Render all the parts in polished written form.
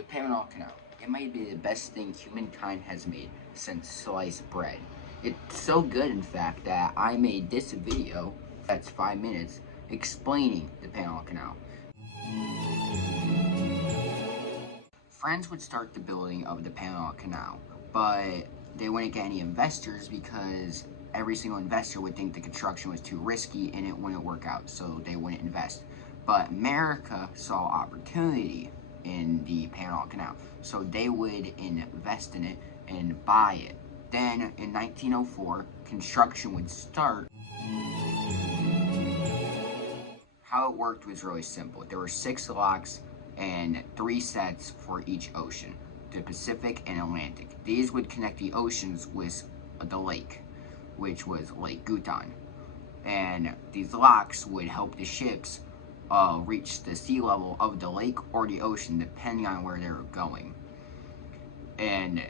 The Panama Canal. It might be the best thing humankind has made since sliced bread. It's so good, in fact, that I made this video, that's 5 minutes, explaining the Panama Canal. France would start the building of the Panama Canal, but they wouldn't get any investors because every single investor would think the construction was too risky and it wouldn't work out, so they wouldn't invest. But America saw opportunity in the Panama Canal, so they would invest in it and buy it. Then in 1904, construction would start. How it worked was really simple. There were 6 locks and 3 sets for each ocean, the Pacific and Atlantic. These would connect the oceans with the lake, which was Lake Gutan. And these locks would help the ships reach the sea level of the lake or the ocean, depending on where they were going. And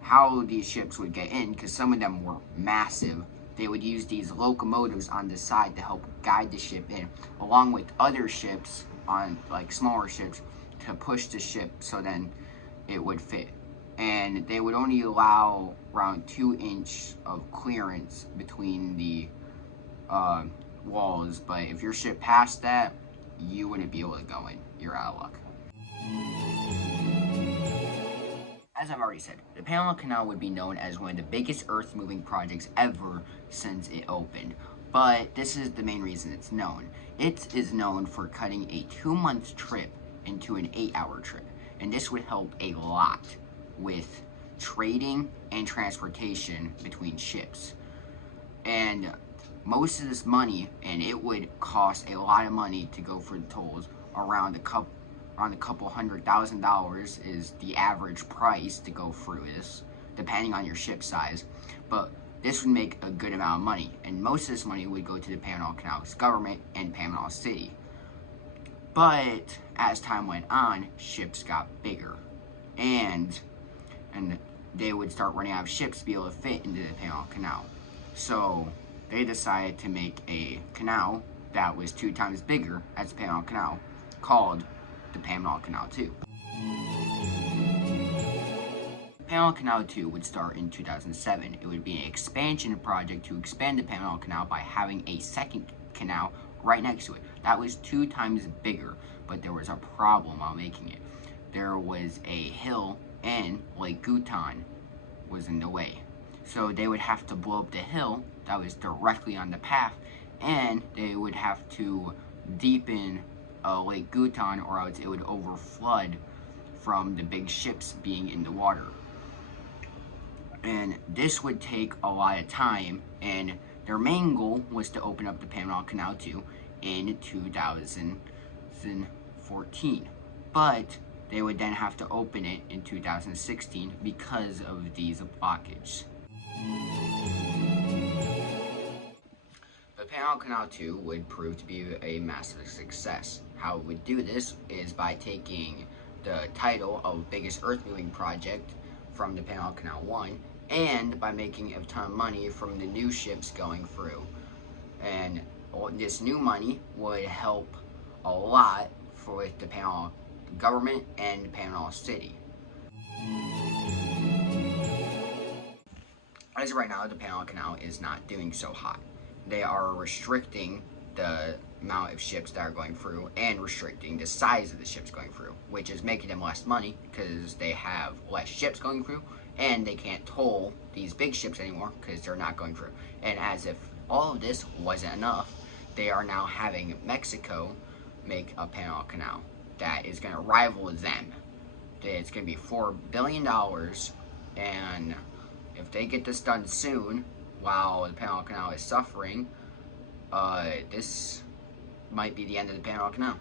how these ships would get in, because some of them were massive, they would use these locomotives on the side to help guide the ship in, along with other ships on, like, smaller ships, to push the ship so then it would fit. And they would only allow around 2 inches of clearance between the walls, but if your ship passed that, you wouldn't be able to go in. You're out of luck. As I've already said, the Panama Canal would be known as one of the biggest earth-moving projects ever since it opened. But this is the main reason it's known. It is known for cutting a 2-month trip into an 8-hour trip. And this would help a lot with trading and transportation between ships. And most of this money, and it would cost a lot of money to go for the tolls, around a couple $100,000 is the average price to go through this, depending on your ship size. But this would make a good amount of money, and most of this money would go to the Panama Canal's government and Panama City. But as time went on, ships got bigger, and they would start running out of ships to be able to fit into the Panama Canal. So they decided to make a canal that was 2 times bigger as the Panama Canal, called the Panama Canal 2. Panama Canal 2 would start in 2007. It would be an expansion project to expand the Panama Canal by having a second canal right next to it. That was 2 times bigger, but there was a problem while making it. There was a hill and Lake Gutan was in the way. So they would have to blow up the hill that was directly on the path, and they would have to deepen Lake Gutan, or else it would overflood from the big ships being in the water. And this would take a lot of time, and their main goal was to open up the Panama Canal 2 in 2014. But they would then have to open it in 2016 because of these blockages. The Panama Canal 2 would prove to be a massive success. How it would do this is by taking the title of biggest earth-moving project from the Panama Canal 1, and by making a ton of money from the new ships going through. And this new money would help a lot for the Panama government and Panama City. As of right now, the Panama Canal is not doing so hot. They are restricting the amount of ships that are going through and restricting the size of the ships going through, which is making them less money because they have less ships going through, and they can't toll these big ships anymore because they're not going through. And as if all of this wasn't enough, they are now having Mexico make a Panama Canal that is going to rival them. It's going to be $4 billion, and if they get this done soon, while the Panama Canal is suffering, this might be the end of the Panama Canal.